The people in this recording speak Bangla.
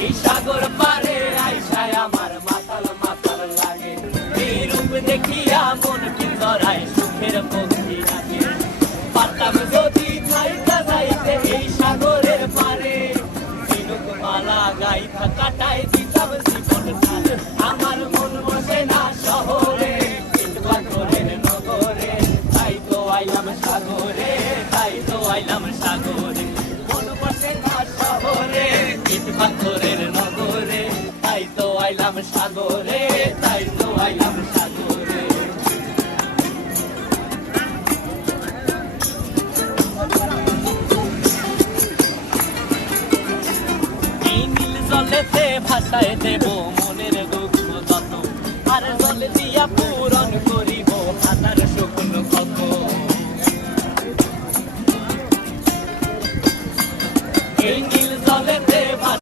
এই সাগর পারে আইসায় আমার মাতাল মাতাল লাগে, এই রূপ দেখিয়া মন কি ধরায় সুখের পক্ষী লাগে। পারতাম যদি যাইতে যাইতে এই সাগরের পারে, ঝিনুক মালা গাইথা কাটায় দিতাম জীবনকাল। আমার মন বসে না শহরে, ইট পাথরের নগরে, তাই তো আইলাম সাগরে, তাই তো আইলাম সাগরে। মন বসে না শহরে, ইট পাথরের নগরে, তাই তো আইলাম সাগরে, তাই তো আইলাম সাগরে। এই নীল জলেতে ভাসায় দেব মনের দুঃখ যত, আর জল দিয়া পূরণ